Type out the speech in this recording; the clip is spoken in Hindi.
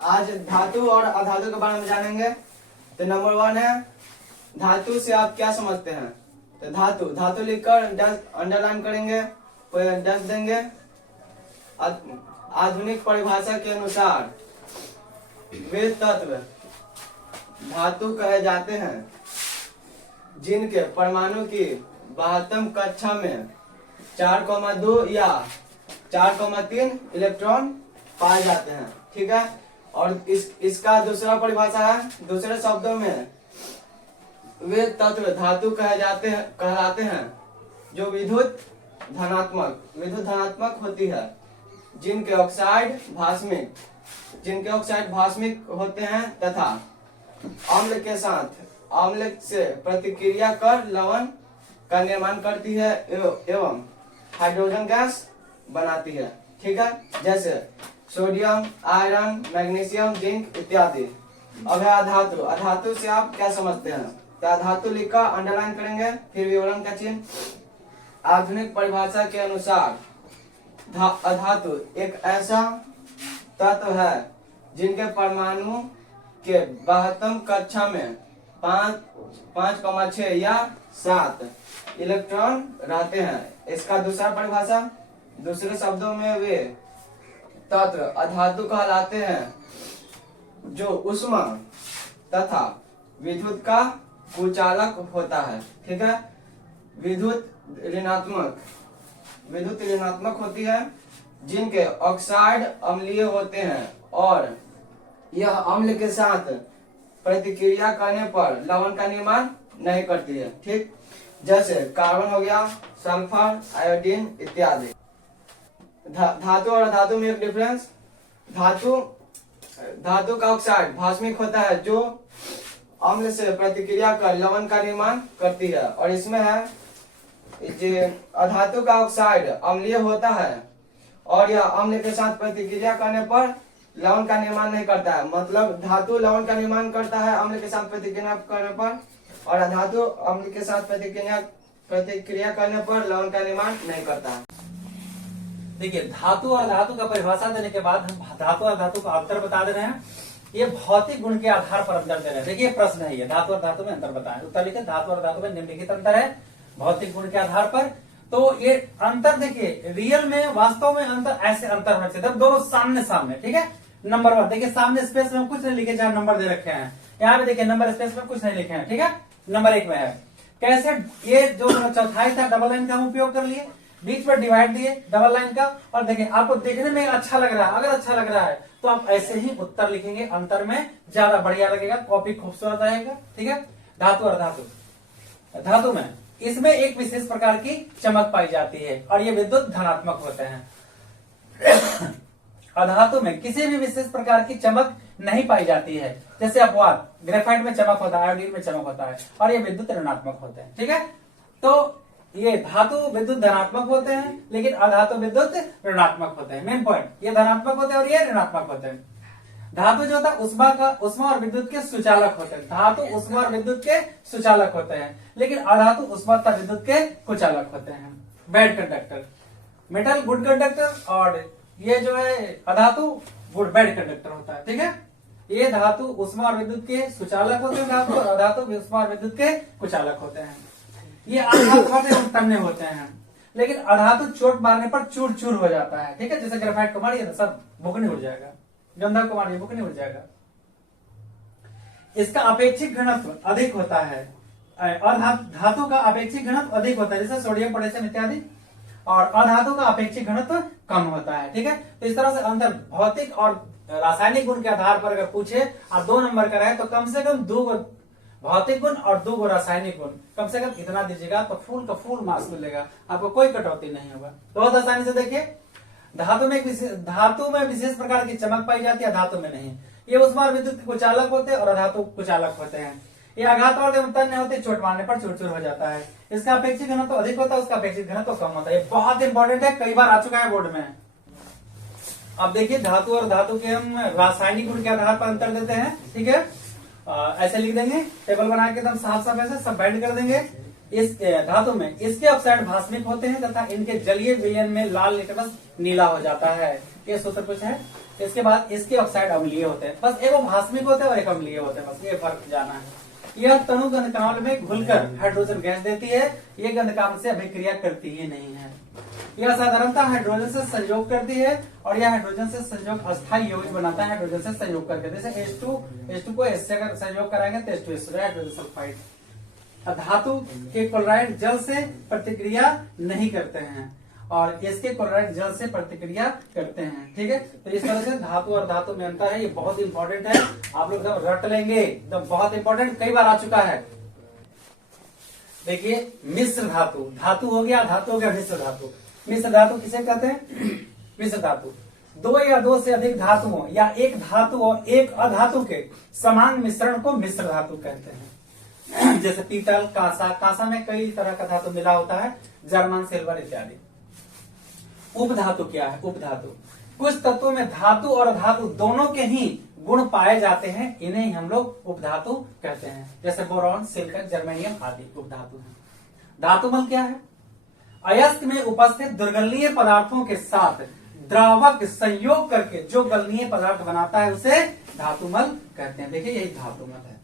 आज धातु और अधातु के बारे में जानेंगे। तो नंबर 1 है धातु से आप क्या समझते हैं। तो धातु लिखकर अंडरलाइन करेंगे, डैश देंगे। आधुनिक परिभाषा के अनुसार वे तत्व धातु कहे जाते हैं जिनके परमाणु की 72 कक्षा में 4,2 या 4,3 इलेक्ट्रॉन पाए जाते हैं। ठीक है। और इसका दूसरा परिभाषा है, दूसरे शब्दों में वे तत्व धातु कहलाते हैं जो विद्युत धनात्मक होती है, जिनके ऑक्साइड भास्मिक होते हैं तथा अम्ल से प्रतिक्रिया कर लवण का निर्माण करती है एवं हाइड्रोजन गैस बनाती है। ठीक है। जैसे सोडियम, आयरन, मैग्नीशियम, जिंक इत्यादि। अब है अधातु से आप क्या समझते हैं। तो अधातु लिखकर अंडरलाइन करेंगे, फिर विवरण का चिन्ह। आधुनिक परिभाषा के अनुसार अधातु एक ऐसा तत्व है जिनके परमाणु के 72 कक्षा में 5,6 या 7 इलेक्ट्रॉन रहते हैं। इसका दूसरा परिभाषा, दूसरे शब्दों में वे तत्व अधातु कहलाते हैं जो ऊष्मा तथा विद्युत का कुचालक होता है। ठीक है। विद्युत ऋणात्मक होती है, जिनके ऑक्साइड अम्लीय होते हैं और यह अम्ल के साथ प्रतिक्रिया करने पर लवण का निर्माण नहीं करती है। ठीक। जैसे कार्बन हो गया, सल्फर, आयोडीन इत्यादि। धातु और अधातु में एक डिफरेंस। धातु का ऑक्साइड भास्मिक होता है जो अम्ल से प्रतिक्रिया कर लवण का निर्माण करती है, और इसमें है अधातु का ऑक्साइड अम्लीय होता है और यह अम्ल के साथ प्रतिक्रिया करने पर लवण का निर्माण नहीं करता है। मतलब धातु लवण का निर्माण करता है अम्ल के साथ प्रतिक्रिया करने पर, और अधातु अम्ल के साथ प्रतिक्रिया करने पर लवण का निर्माण नहीं करता है। देखिए, धातु और धातु का परिभाषा देने के बाद हम धातु और धातु का अंतर बता दे रहे हैं। ये भौतिक गुण के आधार पर अंतर दे रहे हैं। देखिए, प्रश्न है ये, धातु और धातु में अंतर बताएं। उत्तर लिखे, धातु और धातु में निम्नलिखित अंतर है भौतिक गुण के आधार पर। तो ये अंतर देखिए, रियल में वास्तव में अंतर ऐसे अंतर होना चाहिए, दोनों सामने सामने। ठीक है। नंबर 1 देखिए, सामने स्पेस में कुछ नहीं लिखे, जहां नंबर दे रखे हैं यहाँ पे देखिए नंबर स्पेस में कुछ नहीं लिखे हैं। ठीक है। नंबर 1 में है कैसे, ये जो चौथाई था डबल लाइन का हम उपयोग कर लिए, बीच पर डिवाइड दिए डबल लाइन का, और देखिए आपको देखने में अच्छा लग रहा है। अगर अच्छा लग रहा है तो आप ऐसे ही उत्तर लिखेंगे, अंतर में ज्यादा बढ़िया लगेगा, कॉपी खूबसूरत रहेगा। ठीक है। धातु और धातु में इसमें एक विशेष प्रकार की चमक पाई जाती है और ये विद्युत धनात्मक होते हैं। अधातु में किसी भी विशेष प्रकार की चमक नहीं पाई जाती है, जैसे अपवाद ग्रेफाइट में चमक होता है, आयोडीन में चमक होता है, और ये विद्युत ऋणात्मक होते हैं। ठीक है। तो ये धातु विद्युत धनात्मक होते हैं, लेकिन अधातु विद्युत ऋणात्मक होते हैं। मेन पॉइंट, ये धनात्मक होते हैं और ये ऋणात्मक होते हैं। धातु जो होता है उष्मा और विद्युत के सुचालक होते हैं। धातु उष्मा और विद्युत के सुचालक होते हैं, लेकिन अधातु उष्मा तथा विद्युत के कुचालक होते हैं। Bad conductor, metal good conductor, और ये जो है अधातु गुड बैड कंडक्टर होता है। ठीक है। ये धातु उष्मा और विद्युत के सुचालक होते हैं, धातु और अधातु उष्मा और विद्युत के कुचालक होते हैं। ये अधातु तन्य होते हैं, लेकिन अधातु चोट मारने पर चूर चूर हो जाता है। ठीक है। जैसे ग्रेफाइट को मारिए ना, सब बुकनी उड़ जाएगा, गंधा को मारिए बुकनी उड़ जाएगा। इसका अपेक्षिक घनत्व अधिक होता है, और धातु का अपेक्षिक घनत्व अधिक होता है, जैसे सोडियम, पोटेशियम इत्यादि, और अधातु का अपेक्षिक घनत्व कम होता है। ठीक है। तो इस तरह से अंतर भौतिक और रासायनिक गुण के आधार पर अगर पूछे और 2 नंबर का रहे तो कम से कम 2 भौतिक गुण और 2 रासायनिक गुण, कम से कम इतना दीजिएगा तो फुल का फुल मार्क्स मिलेगा, आपको कोई कटौती नहीं होगा। तो बहुत आसानी से देखिए, धातु में विशेष प्रकार की चमक पाई जाती है, धातु में नहीं। ये उष्मा और विद्युत कुचालक होते हैं और अधातु कुचालक होते हैं। ये आघात और तन्य होते, चोट मारने पर चूर चूर हो जाता है। इसका अपेक्षिक घनत्व अधिक होता है, उसका अपेक्षिक घनत्व कम होता है। ये बहुत इंपॉर्टेंट है, कई बार आ चुका है बोर्ड में। अब देखिए, धातु और धातु के हम रासायनिक गुण के आधार पर अंतर देते हैं। ठीक है। ऐसे लिख देंगे, टेबल बना के एकदम साफ साफ ऐसे सब बैंड कर देंगे। इस धातु में इसके ऑक्साइड भास्मिक होते हैं तथा इनके जलीय विलयन में लाल लिटमस नीला हो जाता है। ये सूत्र कुछ है, इसके बाद इसके ऑक्साइड अम्लीय होते हैं, बस एक वो भास्मिक होते हैं और एक अम्लीय होते हैं, बस ये फर्क जाना है। यह तनु गंधकाम्ल में घुलकर हाइड्रोजन गैस देती है, ये गंधकाम्ल से अभिक्रिया करती ही नहीं है। यह साधारणतः हाइड्रोजन से संयोग करती है और यह हाइड्रोजन से संयोग अस्थायी यौगिक बनाता है हाइड्रोजन से संयोग करके। जैसे H2 को S से अगर संयोग कराएंगे तो H2SO हाइड्रोजन सल्फाइड। धातु के क्लोराइड जल से प्रतिक्रिया नहीं करते हैं और इसके क्लोराइड जल से प्रतिक्रिया करते हैं। ठीक है, तो इस तरह से धातु और धातु में अंतर है, ये बहुत इंपॉर्टेंट है, आप लोग सब रट लेंगे, एकदम बहुत इंपॉर्टेंट, कई बार आ चुका है। देखिए मिश्र धातु, धातु हो गया, धातु हो गया, मिश्र धातु। मिश्र धातु किसे कहते हैं? मिश्र धातु दो या दो से अधिक धातुओं या एक धातु और एक अधातु के समान मिश्रण को मिश्र धातु कहते हैं। जैसे पीतल, कांसा, कांसा में कई तरह का धातु मिला होता है, जर्मन, सिल्वर इत्यादि। उपधातु क्या है? उपधातु कुछ तत्वों में धातु और धातु दोनों के ही गुण पाए जाते हैं, इन्हें ही हम लोग उपधातु कहते हैं। जैसे बोरॉन, सिलिकॉन, जर्मेनियम आदि उपधातु हैं। धातुमल क्या है? अयस्क में उपस्थित दुर्गलनीय पदार्थों के साथ द्रावक संयोग करके जो गलनीय पदार्थ बनाता है उसे धातुमल कहते हैं। देखिए यही धातुमल है।